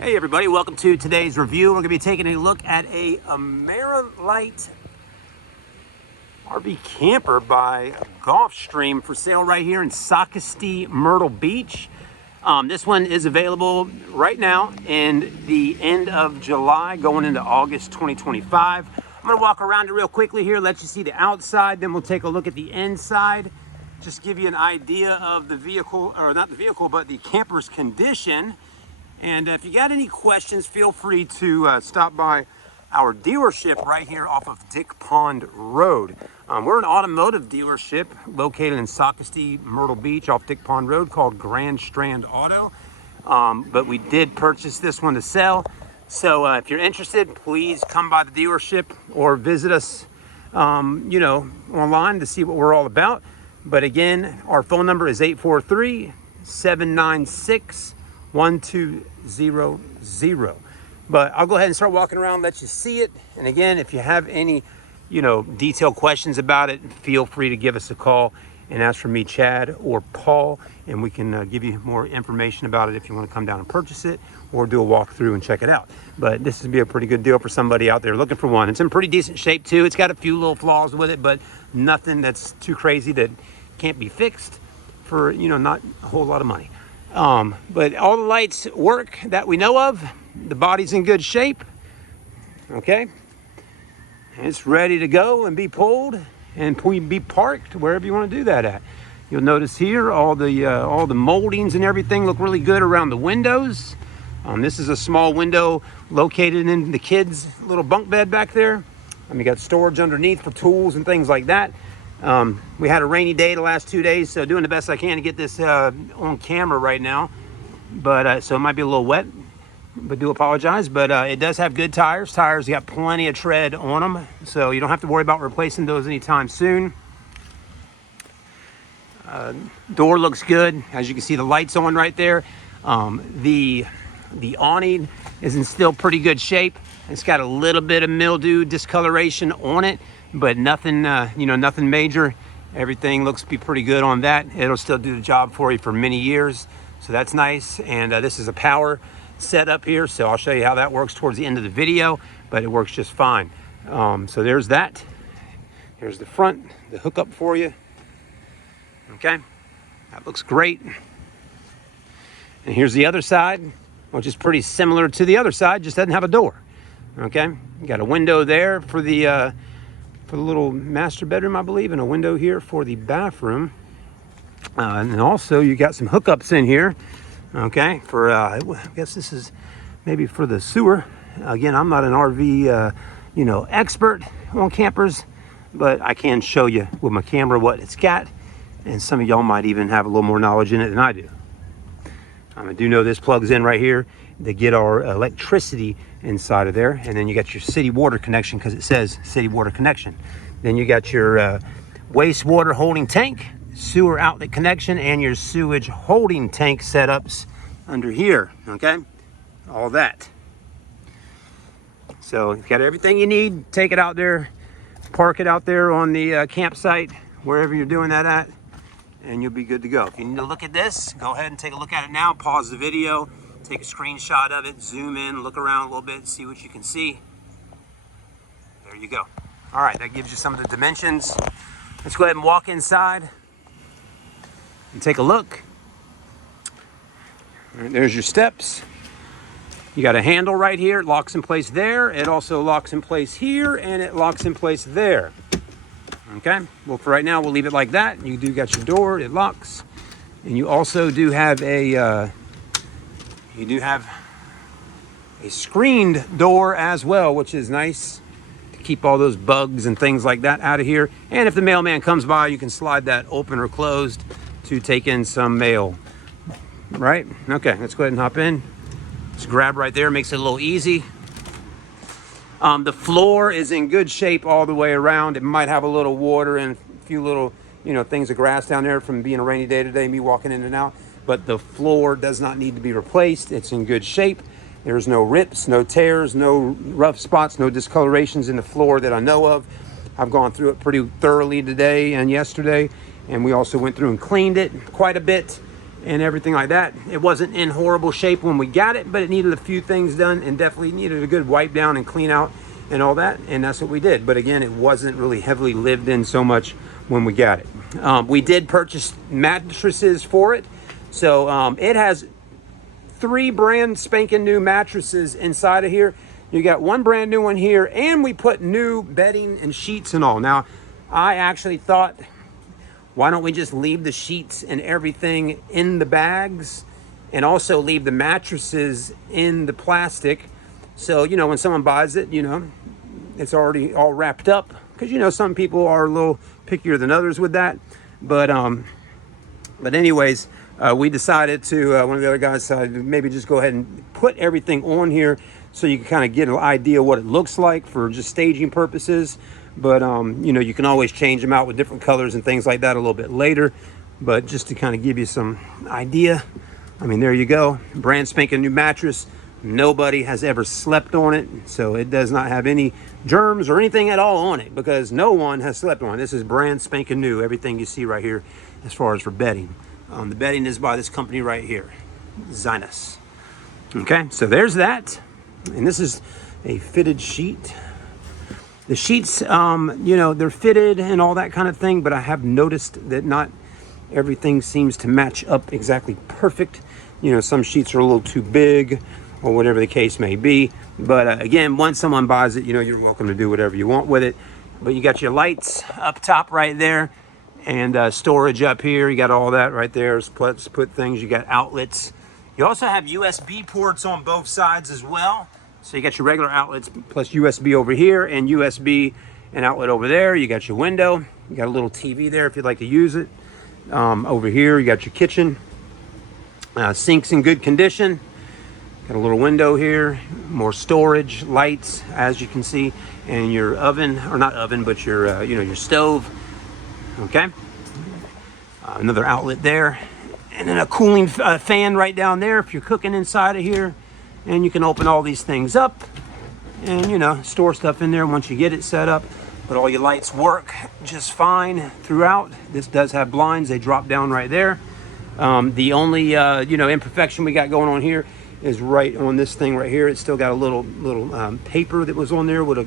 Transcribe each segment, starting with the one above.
Hey everybody, welcome to today's review. We're going to be taking a look at a Ameri-Lite RV camper by Gulf Stream for sale right here in Socastee Myrtle Beach. This one is available right now in the end of July going into August 2025. I'm going to walk around it real quickly here, let you see the outside, then we'll take a look at the inside. Just give you an idea of the vehicle, or not the vehicle, but the camper's condition. And if you got any questions, feel free to stop by our dealership right here off of Dick Pond Road. We're an automotive dealership located in Socastee Myrtle Beach off Dick Pond Road called Grand Strand Auto. But we did purchase this one to sell. So if you're interested, please come by the dealership or visit us, online to see what we're all about. But again, our phone number is 843-796-1200. But I'll go ahead and start walking around, let you see it. And again, if you have any, detailed questions about it, feel free to give us a call and ask for me, Chad or Paul, and we can give you more information about it if you want to come down and purchase it or do a walkthrough and check it out. But this would be a pretty good deal for somebody out there looking for one. It's in pretty decent shape too. It's got a few little flaws with it, but nothing that's too crazy that can't be fixed for, not a whole lot of money. But all the lights work that we know of. The body's in good shape. Okay. It's ready to go and be pulled and be parked wherever you want to do that at. You'll notice here all the moldings and everything look really good around the windows. This is a small window located in the kids' little bunk bed back there. You got storage underneath for tools and things like that. We had a rainy day the last 2 days, so doing the best I can to get this on camera right now. But so it might be a little wet, but do apologize. But it does have good tires. Tires got plenty of tread on them, so you don't have to worry about replacing those anytime soon. Door looks good. As you can see, the lights on right there. The awning is in still pretty good shape. It's got a little bit of mildew discoloration on it, but nothing, nothing major. Everything looks to be pretty good on that. It'll still do the job for you for many years, so that's nice. And this is a power setup here, so I'll show you how that works towards the end of the video, but it works just fine. So there's that. Here's the front, the hookup for you. Okay, that looks great. And here's the other side, which is pretty similar to the other side, just doesn't have a door. Okay, you got a window there for the little master bedroom, I believe, and a window here for the bathroom. And also you got some hookups in here. Okay, for I guess this is maybe for the sewer. Again, I'm not an RV expert on campers, but I can show you with my camera what it's got, and some of y'all might even have a little more knowledge in it than I do. I do know this plugs in right here to get our electricity inside of there, and then you got your city water connection because it says city water connection. Then you got your wastewater holding tank, sewer outlet connection, and your sewage holding tank setups under here. Okay, all that. So you've got everything you need. Take it out there, park it out there on the campsite, wherever you're doing that at, and you'll be good to go. If you need to look at this, go ahead and take a look at it now. Pause the video, take a screenshot of it, zoom in, look around a little bit, see what you can see. There you go. All right, that gives you some of the dimensions. Let's go ahead and walk inside and take a look. All right, there's your steps. You got a handle right here. It locks in place there. It also locks in place here, and it locks in place there. Okay, well, for right now, we'll leave it like that. You do got your door, it locks. And you also do have a screened door as well, which is nice to keep all those bugs and things like that out of here. And if the mailman comes by, you can slide that open or closed to take in some mail. Right? Okay, let's go ahead and hop in. Just grab right there, makes it a little easy. The floor is in good shape all the way around. It might have a little water and a few little, things of grass down there from being a rainy day today, me walking in and out. But the floor does not need to be replaced. It's in good shape. There's no rips, no tears, no rough spots, no discolorations in the floor that I know of. I've gone through it pretty thoroughly today and yesterday, and we also went through and cleaned it quite a bit. and everything like that. It wasn't in horrible shape when we got it, but it needed a few things done and definitely needed a good wipe down and clean out and all that, and that's what we did. But again, it wasn't really heavily lived in so much when we got it. We did purchase mattresses for it, so it has 3 brand spanking new mattresses inside of here. You got 1 brand new one here, and we put new bedding and sheets and all. Now, I actually thought, why don't we just leave the sheets and everything in the bags and also leave the mattresses in the plastic? So, you know, when someone buys it, you know, it's already all wrapped up. Because, you know, some people are a little pickier than others with that. But anyways, we decided to, one of the other guys decided to maybe just go ahead and put everything on here so you can kind of get an idea what it looks like for just staging purposes. But, you know, you can always change them out with different colors and things like that a little bit later. But just to kind of give you some idea, I mean, there you go. Brand spanking new mattress. Nobody has ever slept on it. So it does not have any germs or anything at all on it because no one has slept on it. This is brand spanking new. Everything you see right here as far as for bedding. The bedding is by this company right here, Zinus. Okay, so there's that. And this is a fitted sheet. The sheets, you know, they're fitted and all that kind of thing, but I have noticed that not everything seems to match up exactly perfect. You know, some sheets are a little too big or whatever the case may be. But again, once someone buys it, you know, you're welcome to do whatever you want with it. But you got your lights up top right there and storage up here. You got all that right there. Let's put things. You got outlets. You also have USB ports on both sides as well. So you got your regular outlets plus USB over here and USB and outlet over there. You got your window. You got a little TV there if you'd like to use it. Over here, you got your kitchen. Sink's in good condition. Got a little window here. More storage, lights, as you can see, and your oven, or not oven, but your you know, your stove. Okay. Another outlet there, and then a cooling fan right down there if you're cooking inside of here. And you can open all these things up and, you know, store stuff in there once you get it set up. But all your lights work just fine throughout. This does have blinds. They drop down right there. The only, you know, imperfection we got going on here is right on this thing right here. It's still got a little paper that was on there with a,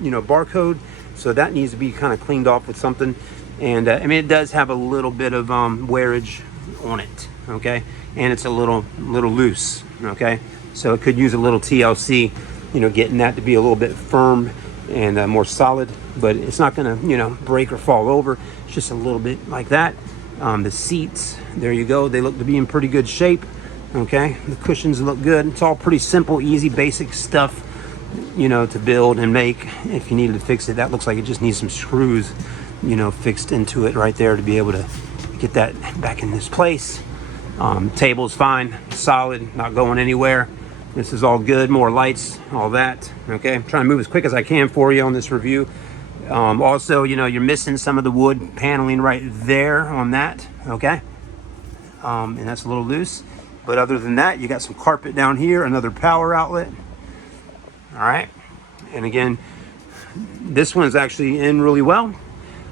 you know, barcode. So that needs to be kind of cleaned off with something. And, I mean, it does have a little bit of wearage on it, okay? And it's a little loose, okay? So it could use a little TLC, you know, getting that to be a little bit firm and more solid, but it's not gonna, you know, break or fall over. It's just a little bit like that. The seats, there you go. They look to be in pretty good shape, okay? The cushions look good. It's all pretty simple, easy, basic stuff, you know, to build and make if you needed to fix it. That looks like it just needs some screws, you know, fixed into it right there to be able to get that back in this place. Table's fine, solid, not going anywhere. This is all good. More lights, all that. Okay, I'm trying to move as quick as I can for you on this review. Also, you know, you're missing some of the wood paneling right there on that. Okay, and that's a little loose. But other than that, you got some carpet down here, another power outlet. All right, and again, this one's actually in really well.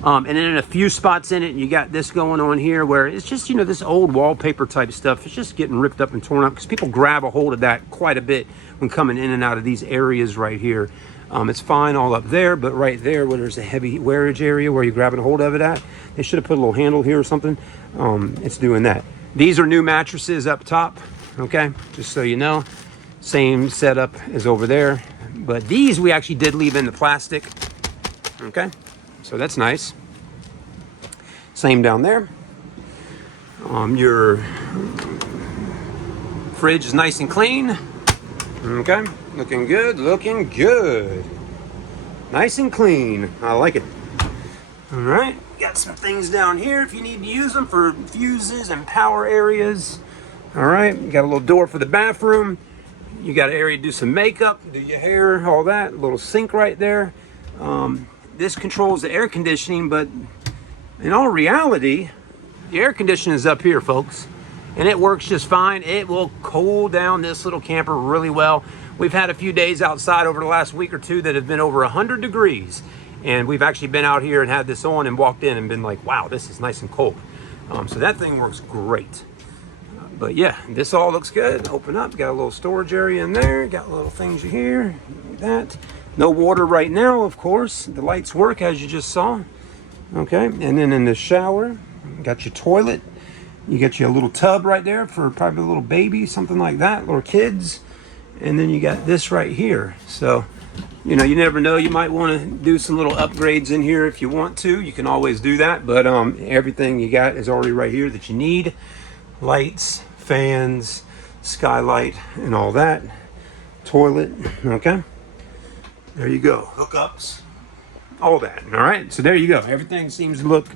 And then in a few spots in it, you got this going on here where it's just, you know, this old wallpaper type stuff. It's just getting ripped up and torn up because people grab a hold of that quite a bit when coming in and out of these areas right here. It's fine all up there, but right there where there's a heavy wearage area where you're grabbing a hold of it at, they should have put a little handle here or something. It's doing that. These are new mattresses up top, okay? Just so you know, same setup as over there. But these we actually did leave in the plastic, okay? So that's nice. Same down there. Your fridge is nice and clean. Okay, looking good, looking good. Nice and clean, I like it. All right, got some things down here if you need to use them for fuses and power areas. All right, you got a little door for the bathroom. You got an area to do some makeup, do your hair, all that. A little sink right there. This controls the air conditioning, but in all reality, the air conditioning is up here, folks, and it works just fine. It will cool down this little camper really well. We've had a few days outside over the last week or two that have been over 100 degrees, and we've actually been out here and had this on and walked in and been like, wow, this is nice and cold. So that thing works great. But yeah, this all looks good. Open up, got a little storage area in there, got little things here, like that. No water right now, of course. The lights work, as you just saw. Okay, and then in the shower, got your toilet. You got your little tub right there for probably a little baby, something like that, little kids. And then you got this right here. So, you know, you never know. You might want to do some little upgrades in here if you want to. You can always do that. But everything you got is already right here that you need. Lights, fans, skylight, and all that. Toilet, okay? There you go. Hookups, all that. All right, so there you go. Everything seems to look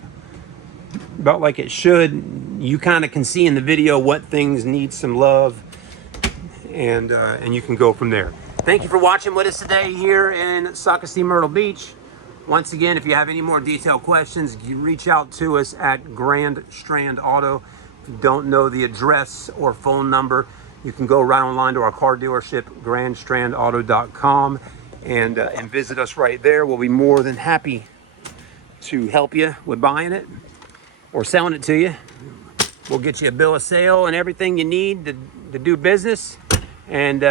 about like it should. You kind of can see in the video what things need some love, and you can go from there. Thank you for watching with us today here in Socastee Myrtle Beach. Once again, if you have any more detailed questions, you reach out to us at Grand Strand Auto. If you don't know the address or phone number, you can go right online to our car dealership, grandstrandauto.com, and visit us right there. We'll be more than happy to help you with buying it or selling it to you. We'll get you a bill of sale and everything you need to do business, and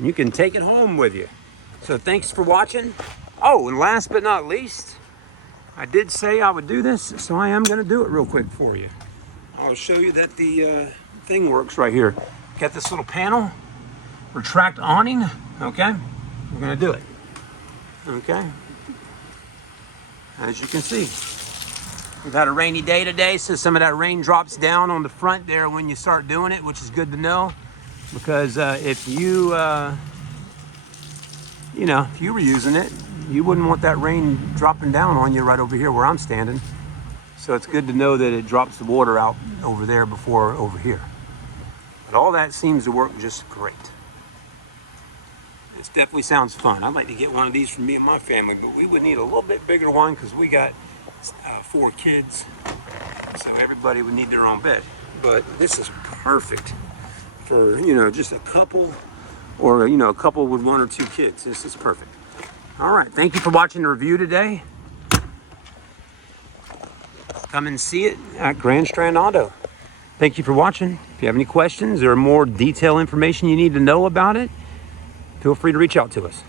you can take it home with you. So thanks for watching. Oh, and last but not least, I did say I would do this, so I am going to do it real quick for you. I'll show you that the thing works right here. Got this little panel, retract awning, okay? We're going to do it, okay? As you can see, we've had a rainy day today, so some of that rain drops down on the front there when you start doing it, which is good to know, because if you, you know, if you were using it, you wouldn't want that rain dropping down on you right over here where I'm standing. So it's good to know that it drops the water out over there before over here. But all that seems to work just great. It definitely sounds fun. I'd like to get one of these for me and my family, but we would need a little bit bigger one because we got 4 kids. So everybody would need their own bed. But this is perfect for, you know, just a couple, or, you know, a couple with 1 or 2 kids. This is perfect. All right, thank you for watching the review today. Come and see it at Grand Strand Auto. Thank you for watching. If you have any questions or more detailed information you need to know about it, feel free to reach out to us.